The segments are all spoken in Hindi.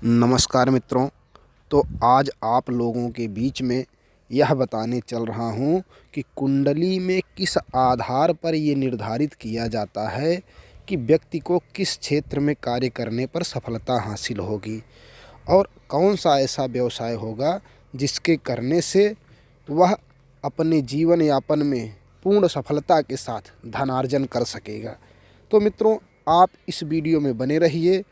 नमस्कार मित्रों। तो आज आप लोगों के बीच में यह बताने चल रहा हूँ कि कुंडली में किस आधार पर ये निर्धारित किया जाता है कि व्यक्ति को किस क्षेत्र में कार्य करने पर सफलता हासिल होगी और कौन सा ऐसा व्यवसाय होगा जिसके करने से वह अपने जीवन यापन में पूर्ण सफलता के साथ धनार्जन कर सकेगा। तो मित्रों, आप इस वीडियो में बने रहिए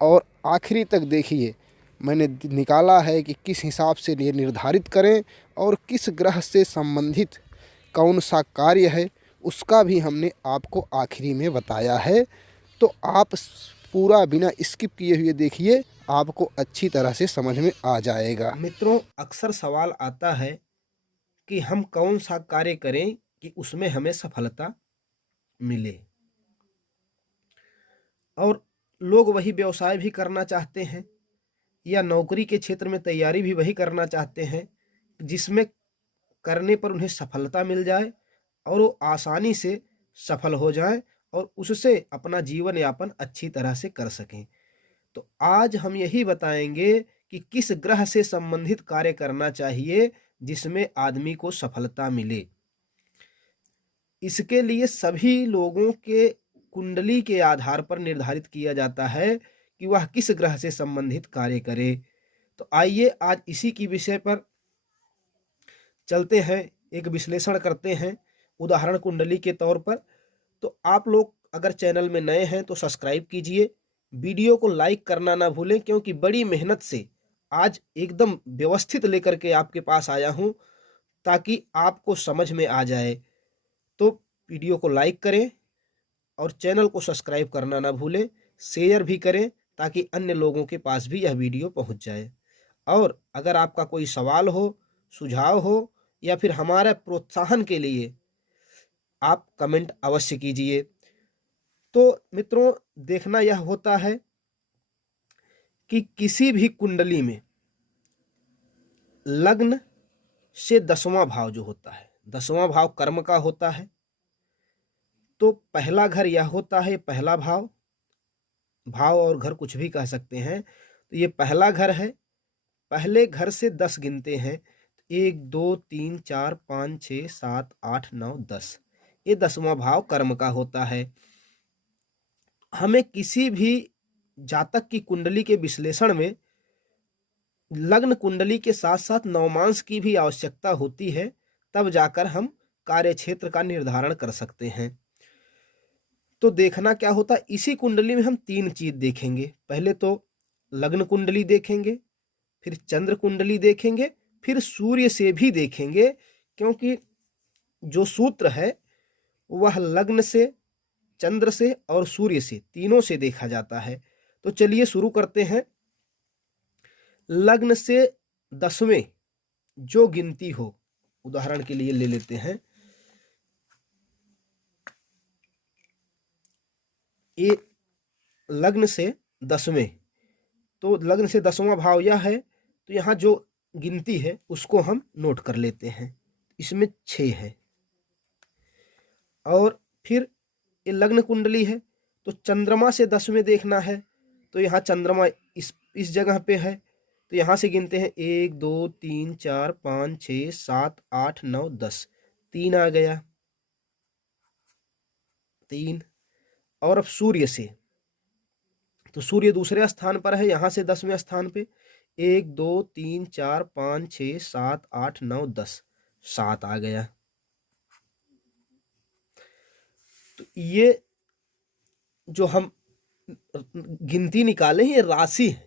और आखिरी तक देखिए। मैंने निकाला है कि किस हिसाब से ये निर्धारित करें और किस ग्रह से संबंधित कौन सा कार्य है उसका भी हमने आपको आखिरी में बताया है। तो आप पूरा बिना स्किप किए हुए देखिए, आपको अच्छी तरह से समझ में आ जाएगा। मित्रों, अक्सर सवाल आता है कि हम कौन सा कार्य करें कि उसमें हमें सफलता मिले, और लोग वही व्यवसाय भी करना चाहते हैं या नौकरी के क्षेत्र में तैयारी भी वही करना चाहते हैं जिसमें करने पर उन्हें सफलता मिल जाए और वो आसानी से सफल हो जाएं और उससे अपना जीवन यापन अच्छी तरह से कर सकें। तो आज हम यही बताएंगे कि किस ग्रह से संबंधित कार्य करना चाहिए जिसमें आदमी को सफलता मिले। इसके लिए सभी लोगों के कुंडली के आधार पर निर्धारित किया जाता है कि वह किस ग्रह से संबंधित कार्य करे। तो आइए आज इसी की विषय पर चलते हैं, एक विश्लेषण करते हैं उदाहरण कुंडली के तौर पर। तो आप लोग अगर चैनल में नए हैं तो सब्सक्राइब कीजिए, वीडियो को लाइक करना ना भूलें, क्योंकि बड़ी मेहनत से आज एकदम व्यवस्थित लेकर के आपके पास आया हूं ताकि आपको समझ में आ जाए। तो वीडियो को लाइक करें और चैनल को सब्सक्राइब करना ना भूलें, शेयर भी करें ताकि अन्य लोगों के पास भी यह वीडियो पहुंच जाए। और अगर आपका कोई सवाल हो, सुझाव हो या फिर हमारे प्रोत्साहन के लिए आप कमेंट अवश्य कीजिए। तो मित्रों, देखना यह होता है कि किसी भी कुंडली में लग्न से 10वां भाव जो होता है, 10वां भाव कर्म का होता है। तो पहला घर यह होता है, पहला भाव, भाव और घर कुछ भी कह सकते हैं। तो ये पहला घर है। पहले घर से 10 गिनते हैं, 1 2 3 4 5 6 7 8 9 10। ये 10वां भाव कर्म का होता है। हमें किसी भी जातक की कुंडली के विश्लेषण में लग्न कुंडली के साथ साथ नवमांश की भी आवश्यकता होती है, तब जाकर हम कार्य क्षेत्र का निर्धारण कर सकते हैं। तो देखना क्या होता है, इसी कुंडली में हम 3 चीज देखेंगे। पहले तो लग्न कुंडली देखेंगे, फिर चंद्र कुंडली देखेंगे, फिर सूर्य से भी देखेंगे, क्योंकि जो सूत्र है वह लग्न से, चंद्र से और सूर्य से, तीनों से देखा जाता है। तो चलिए शुरू करते हैं। लग्न से 10वें जो गिनती हो, उदाहरण के लिए ले लेते हैं, ये लग्न से 10वें, तो लग्न से 10वां भाव यह है। तो यहाँ जो गिनती है उसको हम नोट कर लेते हैं। इसमें 6 है। और फिर ये लग्न कुंडली है, तो चंद्रमा से 10वें देखना है। तो यहाँ चंद्रमा इस जगह पे है। तो यहाँ से गिनते हैं 1 2 3 4 5 6 7 8 9 10। 3 आ गया, 3। और अब सूर्य से, तो सूर्य दूसरे स्थान पर है, यहाँ से 10वें स्थान पे। 1 2 3 4 5 6 7 8 9 10, 7 आ गया। तो ये जो हम गिनती निकाले हैं ये राशि है।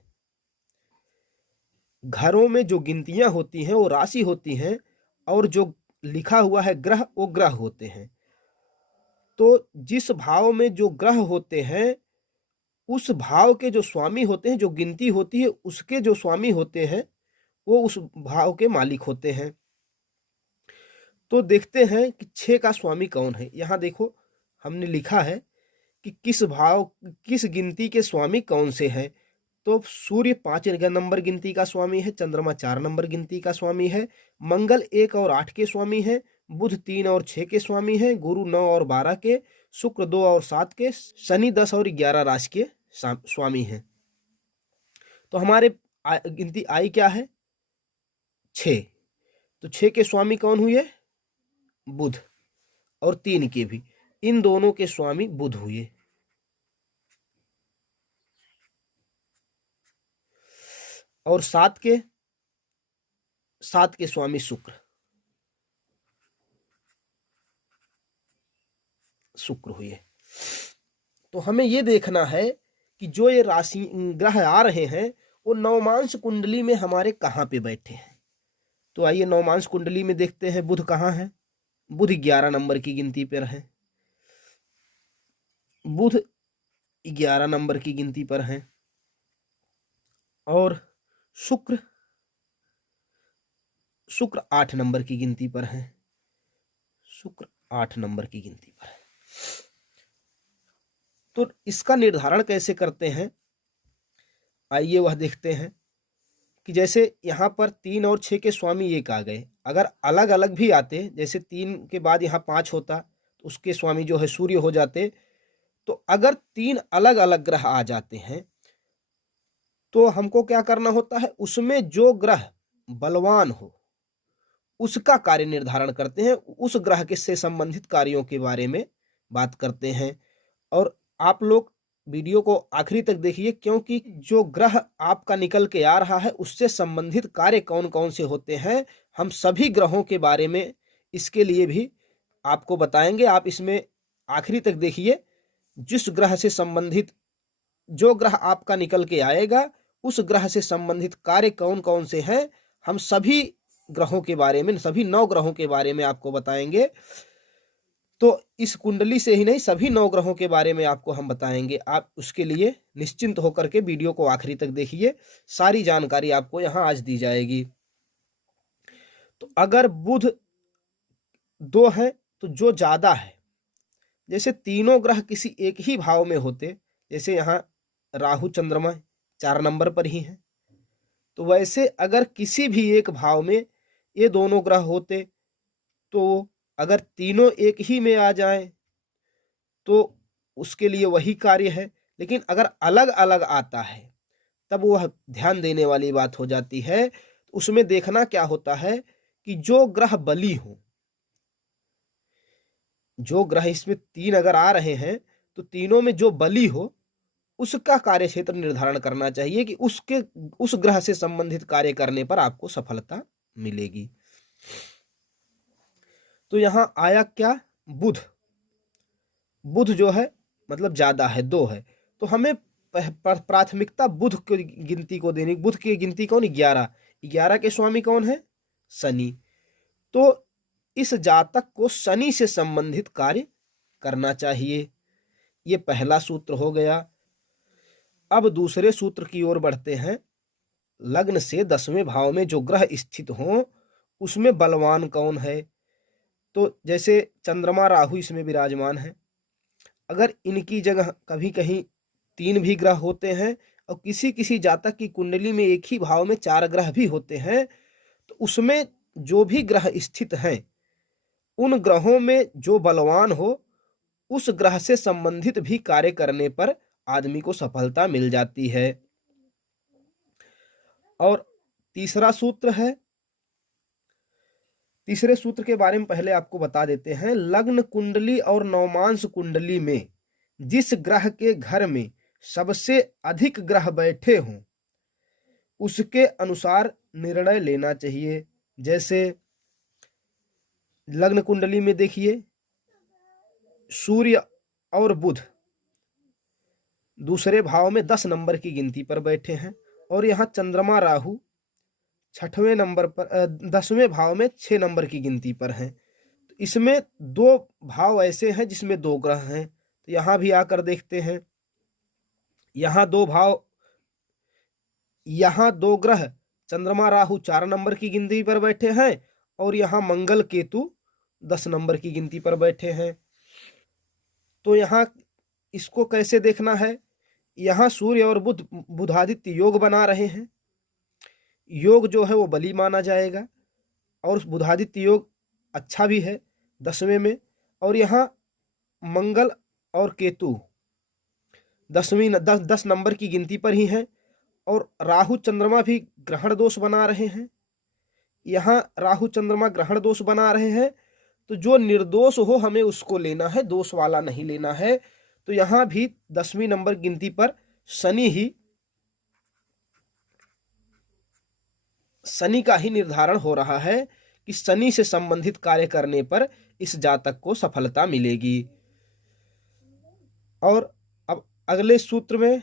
घरों में जो गिनतियां होती हैं वो राशि होती हैं, और जो लिखा हुआ है ग्रह वो ग्रह होते हैं। तो जिस भाव में जो ग्रह होते हैं उस भाव के जो स्वामी होते हैं, जो गिनती होती है उसके जो स्वामी होते हैं वो उस भाव के मालिक होते हैं। तो देखते हैं कि 6 का स्वामी कौन है। यहाँ देखो हमने लिखा है कि किस भाव, किस गिनती के स्वामी कौन से हैं। तो सूर्य 5 नंबर गिनती का स्वामी है, चंद्रमा 4 नंबर गिनती का स्वामी है, मंगल 1 और 8 के स्वामी है, बुध 3 और 6 के स्वामी है, गुरु 9 और 12 के, शुक्र 2 और 7 के, शनि 10 और 11 राशि के स्वामी हैं। तो हमारे गिनती आई क्या है? 6। तो 6 के स्वामी कौन हुए? बुध। और 3 के भी, इन दोनों के स्वामी बुध हुए। और 7 के स्वामी शुक्र हुए। तो हमें ये देखना है कि जो ये राशि ग्रह आ रहे हैं वो नवमांश कुंडली में हमारे कहाँ पे बैठे हैं। तो आइए नवमांश कुंडली में देखते हैं बुध कहाँ है। बुध 11 नंबर की गिनती पर है। बुध 11 नंबर की गिनती पर है। और शुक्र 8 नंबर की गिनती पर है। शुक्र 8 नंबर की गिनती पर है। तो इसका निर्धारण कैसे करते हैं, आइए वह देखते हैं कि जैसे यहाँ पर 3 और 6 के स्वामी एक आ गए, अगर अलग अलग भी आते, जैसे 3 के बाद यहाँ 5 होता तो उसके स्वामी जो है सूर्य हो जाते। तो अगर 3 अलग अलग ग्रह आ जाते हैं तो हमको क्या करना होता है, उसमें जो ग्रह बलवान हो उसका कार्य निर्धारण करते हैं, उस ग्रह के से संबंधित कार्यों के बारे में बात करते हैं। और आप लोग वीडियो को आखिरी तक देखिए, क्योंकि जो ग्रह आपका निकल के आ रहा है उससे संबंधित कार्य कौन कौन से होते हैं, हम सभी ग्रहों के बारे में इसके लिए भी आपको बताएंगे। आप इसमें आखिरी तक देखिए, जिस ग्रह से संबंधित जो ग्रह आपका निकल के आएगा उस ग्रह से संबंधित कार्य कौन कौन से हैं, हम सभी ग्रहों के बारे में, सभी 9 ग्रहों के बारे में आपको बताएंगे। तो इस कुंडली से ही नहीं, सभी 9 ग्रहों के बारे में आपको हम बताएंगे। आप उसके लिए निश्चिंत होकर के वीडियो को आखिरी तक देखिए, सारी जानकारी आपको यहाँ आज दी जाएगी। तो अगर बुध 2 है तो जो ज्यादा है, जैसे तीनों ग्रह किसी एक ही भाव में होते, जैसे यहाँ राहु चंद्रमा 4 नंबर पर ही है, तो वैसे अगर किसी भी एक भाव में ये दोनों ग्रह होते तो अगर तीनों एक ही में आ जाएं तो उसके लिए वही कार्य है। लेकिन अगर अलग अलग आता है तब वह ध्यान देने वाली बात हो जाती है। उसमें देखना क्या होता है कि जो ग्रह बली हो, जो ग्रह इसमें 3 अगर आ रहे हैं तो तीनों में जो बली हो उसका कार्य क्षेत्र निर्धारण करना चाहिए कि उस ग्रह से संबंधित कार्य करने पर आपको सफलता मिलेगी। तो यहां आया क्या, बुध। बुध जो है मतलब ज्यादा है, 2 है, तो हमें प्राथमिकता बुध की गिनती को देनी। बुध की गिनती कौन? 11 के स्वामी कौन है? शनि। तो इस जातक को शनि से संबंधित कार्य करना चाहिए। ये पहला सूत्र हो गया। अब दूसरे सूत्र की ओर बढ़ते हैं। लग्न से 10वें भाव में जो ग्रह स्थित हो उसमें बलवान कौन है। तो जैसे चंद्रमा राहु इसमें विराजमान है, अगर इनकी जगह कभी कहीं 3 भी ग्रह होते हैं और किसी किसी जातक की कुंडली में एक ही भाव में 4 ग्रह भी होते हैं, तो उसमें जो भी ग्रह स्थित हैं उन ग्रहों में जो बलवान हो उस ग्रह से संबंधित भी कार्य करने पर आदमी को सफलता मिल जाती है। और तीसरा सूत्र है, तीसरे सूत्र के बारे में पहले आपको बता देते हैं। लग्न कुंडली और नवमांश कुंडली में जिस ग्रह के घर में सबसे अधिक ग्रह बैठे हों उसके अनुसार निर्णय लेना चाहिए। जैसे लग्न कुंडली में देखिए, सूर्य और बुध दूसरे भाव में 10 नंबर की गिनती पर बैठे हैं, और यहाँ चंद्रमा राहु 6वें नंबर पर 10वें भाव में 6 नंबर की गिनती पर हैं। तो इसमें 2 भाव ऐसे हैं जिसमें 2 ग्रह हैं। तो यहाँ भी आकर देखते हैं, यहाँ 2 भाव, यहाँ 2 ग्रह चंद्रमा राहु 4 नंबर की गिनती पर बैठे हैं और यहाँ मंगल केतु 10 नंबर की गिनती पर बैठे हैं। तो यहाँ इसको कैसे देखना है, यहाँ सूर्य और बुध बुधादित्य योग बना रहे हैं। योग जो है वो बली माना जाएगा और बुधादित्य योग अच्छा भी है 10वें में। और यहाँ मंगल और केतु 10 नंबर की गिनती पर ही हैं और राहु चंद्रमा भी ग्रहण दोष बना रहे हैं। यहाँ राहु चंद्रमा ग्रहण दोष बना रहे हैं, तो जो निर्दोष हो हमें उसको लेना है, दोष वाला नहीं लेना है। तो यहाँ भी 10वीं नंबर गिनती पर शनि का ही निर्धारण हो रहा है कि शनि से संबंधित कार्य करने पर इस जातक को सफलता मिलेगी। और अब अगले सूत्र में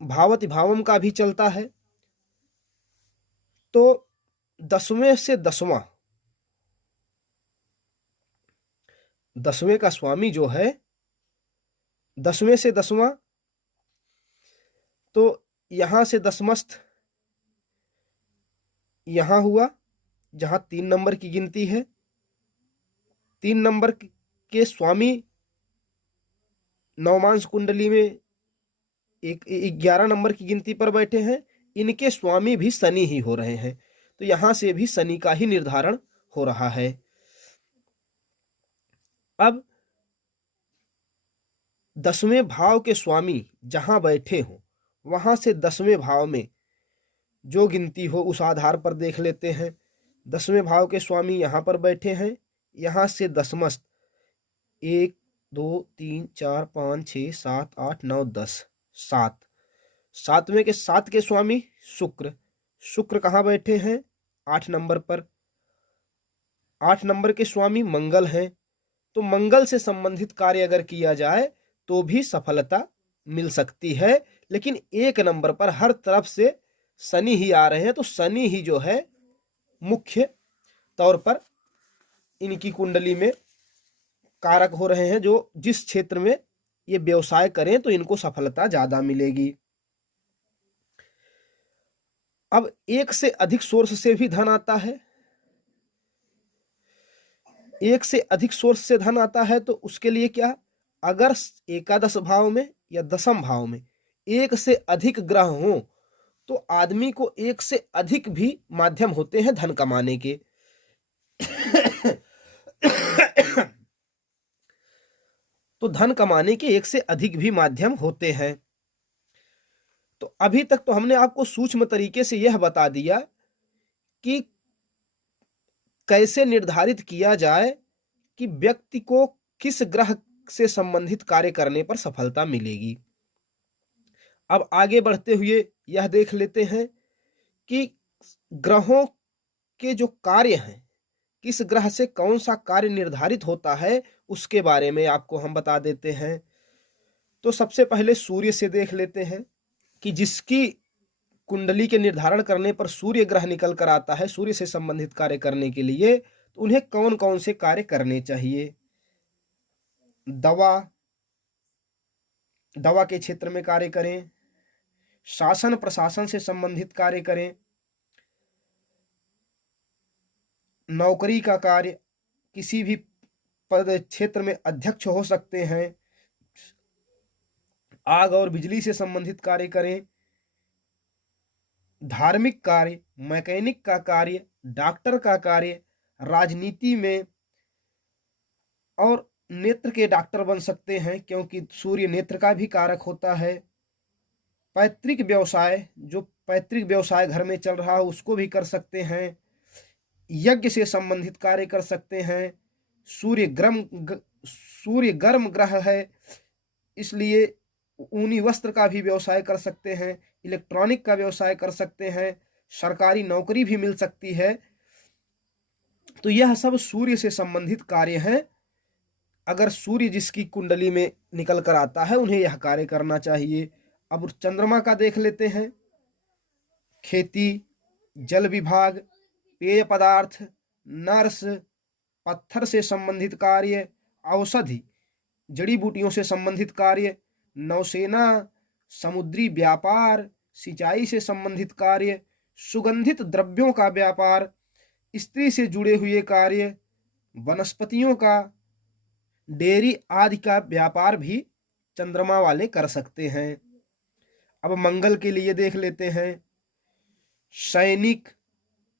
भावति भावम का भी चलता है। तो 10वें से 10वां, 10वें का स्वामी जो है 10वें से 10वां, तो यहां से दसमस्त यहां हुआ जहां 3 नंबर की गिनती है। 3 नंबर के स्वामी नवमांश कुंडली में 11 नंबर की गिनती पर बैठे हैं। इनके स्वामी भी शनि ही हो रहे हैं, तो यहां से भी शनि का ही निर्धारण हो रहा है। अब 10वें भाव के स्वामी जहां बैठे हो वहां से 10वें भाव में जो गिनती हो उस आधार पर देख लेते हैं। 10वें भाव के स्वामी यहां पर बैठे हैं, यहां से दसमस्त 1 2 3 4 5 6 7 8 9 10 7। 7वें के 7 के स्वामी शुक्र कहाँ बैठे हैं? 8 नंबर पर। 8 नंबर के स्वामी मंगल हैं, तो मंगल से संबंधित कार्य अगर किया जाए तो भी सफलता मिल सकती है। लेकिन 1 नंबर पर हर तरफ से शनि ही आ रहे हैं, तो शनि ही जो है मुख्य तौर पर इनकी कुंडली में कारक हो रहे हैं, जो जिस क्षेत्र में ये व्यवसाय करें तो इनको सफलता ज्यादा मिलेगी। अब एक से अधिक सोर्स से भी धन आता है। एक से अधिक सोर्स से धन आता है तो उसके लिए क्या, अगर एकादश भाव में या दशम भाव में एक से अधिक ग्रह हो तो आदमी को एक से अधिक भी माध्यम होते हैं धन कमाने के। तो धन कमाने के एक से अधिक भी माध्यम होते हैं। तो अभी तक तो हमने आपको सूक्ष्म तरीके से यह बता दिया कि कैसे निर्धारित किया जाए कि व्यक्ति को किस ग्रह से संबंधित कार्य करने पर सफलता मिलेगी। अब आगे बढ़ते हुए यह देख लेते हैं कि ग्रहों के जो कार्य हैं, किस ग्रह से कौन सा कार्य निर्धारित होता है, उसके बारे में आपको हम बता देते हैं। तो सबसे पहले सूर्य से देख लेते हैं कि जिसकी कुंडली के निर्धारण करने पर सूर्य ग्रह निकल कर आता है सूर्य से संबंधित कार्य करने के लिए, तो उन्हें कौन कौन से कार्य करने चाहिए। दवा के क्षेत्र में कार्य करें, शासन प्रशासन से संबंधित कार्य करें, नौकरी का कार्य, किसी भी पद क्षेत्र में अध्यक्ष हो सकते हैं, आग और बिजली से संबंधित कार्य करें, धार्मिक कार्य, मैकेनिक का कार्य, डॉक्टर का कार्य, राजनीति में, और नेत्र के डॉक्टर बन सकते हैं क्योंकि सूर्य नेत्र का भी कारक होता है। पैतृक व्यवसाय, जो पैतृक व्यवसाय घर में चल रहा हो उसको भी कर सकते हैं। यज्ञ से संबंधित कार्य कर सकते हैं। सूर्य गर्म ग्रह है, इसलिए ऊनी वस्त्र का भी व्यवसाय कर सकते हैं, इलेक्ट्रॉनिक का व्यवसाय कर सकते हैं, सरकारी नौकरी भी मिल सकती है। तो यह सब सूर्य से संबंधित कार्य हैं। अगर सूर्य जिसकी कुंडली में निकल कर आता है उन्हें यह कार्य करना चाहिए। अब चंद्रमा का देख लेते हैं। खेती, जल विभाग, पेय पदार्थ, नर्स, पत्थर से संबंधित कार्य, औषधि, जड़ी बूटियों से संबंधित कार्य, नौसेना, समुद्री व्यापार, सिंचाई से संबंधित कार्य, सुगंधित द्रव्यों का व्यापार, स्त्री से जुड़े हुए कार्य, वनस्पतियों का, डेयरी आदि का व्यापार भी चंद्रमा वाले कर सकते हैं। अब मंगल के लिए देख लेते हैं। सैनिक,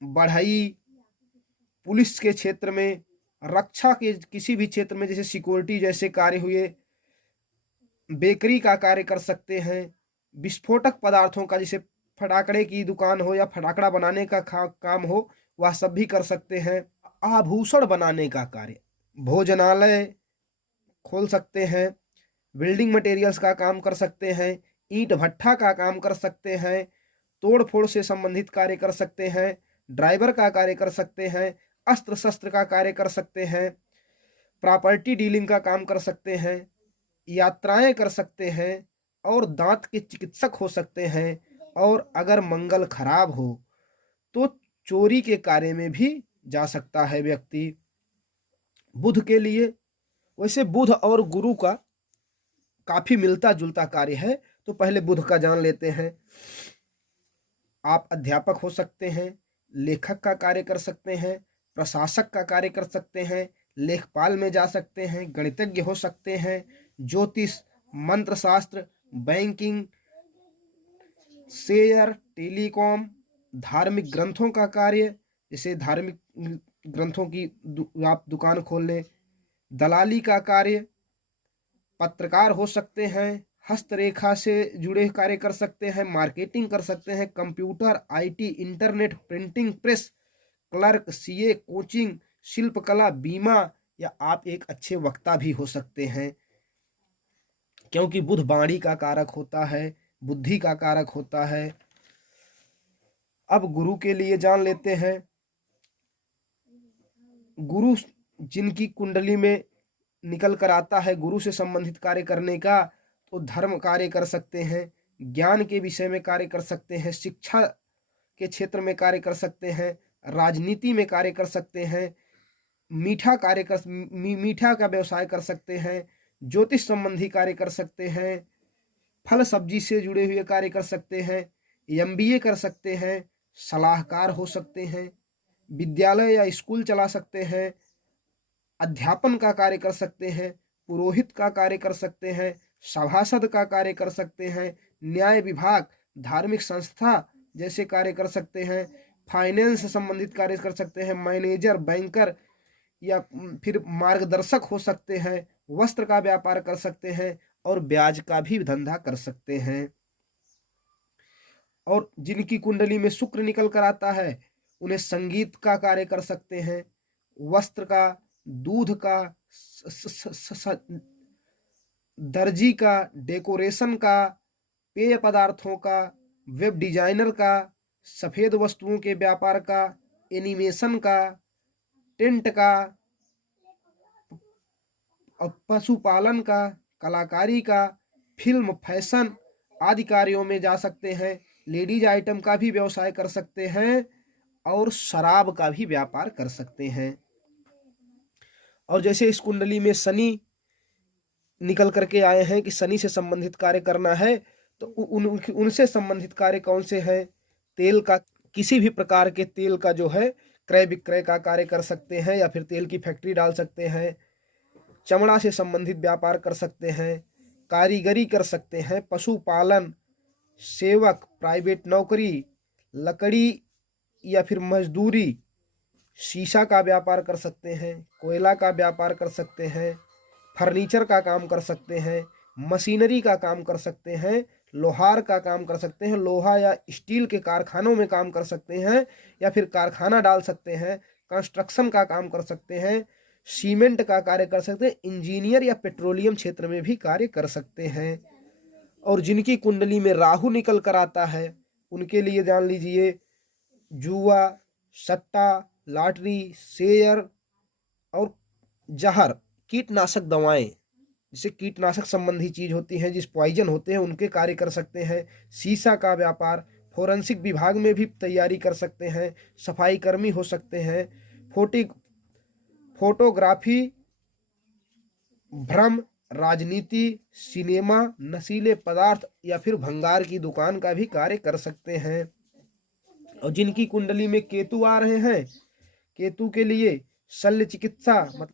बढ़ई, पुलिस के क्षेत्र में, रक्षा के किसी भी क्षेत्र में जैसे सिक्योरिटी जैसे कार्य हुए, बेकरी का कार्य कर सकते हैं, विस्फोटक पदार्थों का, जैसे फटाकड़े की दुकान हो या फटाकड़ा बनाने का काम हो, वह सब भी कर सकते हैं। आभूषण बनाने का कार्य, भोजनालय खोल सकते हैं, बिल्डिंग मटेरियल्स का काम कर सकते हैं, ईंट भट्ठा का काम कर सकते हैं, तोड़ फोड़ से संबंधित कार्य कर सकते हैं, ड्राइवर का कार्य कर सकते हैं, अस्त्र शस्त्र का कार्य कर सकते हैं, प्रॉपर्टी डीलिंग का काम कर सकते हैं, यात्राएं कर सकते हैं, और दांत के चिकित्सक हो सकते हैं। और अगर मंगल खराब हो तो चोरी के कार्य में भी जा सकता है व्यक्ति। बुध के लिए, वैसे बुध और गुरु का काफी मिलता जुलता कार्य है, तो पहले बुध का जान लेते हैं। आप अध्यापक हो सकते हैं, लेखक का कार्य कर सकते हैं, प्रशासक का कार्य कर सकते हैं, लेखपाल में जा सकते हैं, गणितज्ञ हो सकते हैं, ज्योतिष, मंत्र शास्त्र, बैंकिंग, शेयर, टेलीकॉम, धार्मिक ग्रंथों का कार्य, जैसे धार्मिक ग्रंथों की आप दुकान खोल लें, दलाली का कार्य, पत्रकार हो सकते हैं, हस्तरेखा से जुड़े कार्य कर सकते हैं, मार्केटिंग कर सकते हैं, computer, IT, internet, printing press, clerk, CA, coaching, शिल्पकला, बीमा, या आप एक अच्छे वक्ता भी हो सकते हैं, क्योंकि बुध वाणी का कारक होता है, बुद्धि का कारक होता है। अब गुरु के लिए जान लेते हैं। गुरु जिनकी कुंडली में निकल कर आता है गुरु से संबंधित कार्य करने का, तो धर्म कार्य कर सकते हैं, ज्ञान के विषय में कार्य कर सकते हैं, शिक्षा के क्षेत्र में कार्य कर सकते हैं, राजनीति में कार्य कर सकते हैं, मीठा का व्यवसाय कर सकते हैं, ज्योतिष संबंधी कार्य कर सकते हैं, फल सब्जी से जुड़े हुए कार्य कर सकते हैं, एमबीए कर सकते हैं, सलाहकार हो सकते हैं, विद्यालय या स्कूल चला सकते हैं, अध्यापन का कार्य कर सकते हैं, पुरोहित का कार्य कर सकते हैं, सभासद का कार्य कर सकते हैं, न्याय विभाग, धार्मिक संस्था जैसे कार्य कर सकते हैं, फाइनेंस से संबंधित कार्य कर सकते हैं, मैनेजर, बैंकर या फिर मार्गदर्शक हो सकते हैं, वस्त्र का व्यापार कर सकते हैं, और ब्याज का भी धंधा कर सकते हैं। और जिनकी कुंडली में शुक्र निकल कर आता है, उन्हें संगीत का कार्य कर सकते हैं, वस्त्र का, दूध का, दर्जी का, डेकोरेशन का, पेय पदार्थों का, वेब डिजाइनर का, सफेद वस्तुओं के व्यापार का, एनिमेशन का, टेंट का, और पशुपालन का, कलाकारी का, फिल्म, फैशन आदि कार्यों में जा सकते हैं। लेडीज आइटम का भी व्यवसाय कर सकते हैं, और शराब का भी व्यापार कर सकते हैं। और जैसे इस कुंडली में शनि निकल करके आए हैं कि शनि से संबंधित कार्य करना है, तो उनसे संबंधित कार्य कौन से हैं? तेल का, किसी भी प्रकार के तेल का जो है क्रय विक्रय का कार्य कर सकते हैं, या फिर तेल की फैक्ट्री डाल सकते हैं, चमड़ा से संबंधित व्यापार कर सकते हैं, कारीगरी कर सकते हैं, पशुपालन, सेवक, प्राइवेट नौकरी, लकड़ी या फिर मजदूरी, शीशा का व्यापार कर सकते हैं, कोयला का व्यापार कर सकते हैं, फर्नीचर का काम कर सकते हैं, मशीनरी का काम कर सकते हैं, लोहार का काम कर सकते हैं, लोहा या स्टील के कारखानों में काम कर सकते हैं, या फिर कारखाना डाल सकते हैं, कंस्ट्रक्शन का काम कर सकते हैं, सीमेंट का कार्य कर सकते हैं, इंजीनियर या पेट्रोलियम क्षेत्र में भी कार्य कर सकते हैं। और जिनकी कुंडली में राहु निकल कर आता है, उनके लिए जान लीजिए, जुआ, सट्टा, लॉटरी, शेयर और जहर, कीटनाशक दवाएं, जैसे कीटनाशक संबंधी चीज होती हैं, जिस पॉइजन होते हैं, उनके कार्य कर सकते हैं। शीशा का व्यापार, फोरेंसिक विभाग में भी तैयारी कर सकते हैं, सफाई कर्मी हो सकते हैं, फोटोग्राफी, भ्रम, राजनीति, सिनेमा, नशीले पदार्थ या फिर भंगार की दुकान का भी कार्य कर सकते हैं। और जिनकी कुंडली में केतु आ रहे हैं, केतु के लिए शल्य चिकित्सा, मतलब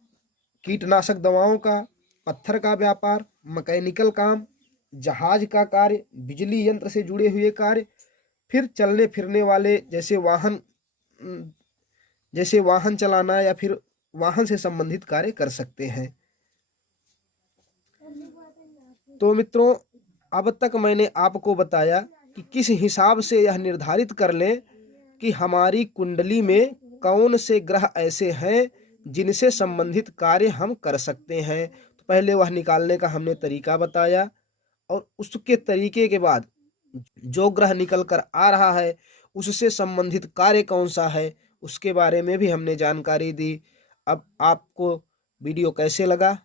कीटनाशक दवाओं का, पत्थर का व्यापार, मैकेनिकल काम, जहाज का कार्य, बिजली यंत्र से जुड़े हुए कार्य, फिर चलने फिरने वाले जैसे वाहन चलाना या फिर वाहन से संबंधित कार्य कर सकते हैं। तो मित्रों, अब तक मैंने आपको बताया कि किस हिसाब से यह निर्धारित कर लें कि हमारी कुंडली में कौन से ग्रह ऐसे हैं जिनसे संबंधित कार्य हम कर सकते हैं। तो पहले वह निकालने का हमने तरीका बताया, और उसके तरीके के बाद जो ग्रह निकल कर आ रहा है उससे संबंधित कार्य कौन सा है उसके बारे में भी हमने जानकारी दी। अब आपको वीडियो कैसे लगा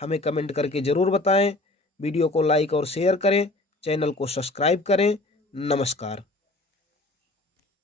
हमें कमेंट करके ज़रूर बताएं। वीडियो को लाइक और शेयर करें, चैनल को सब्सक्राइब करें। नमस्कार।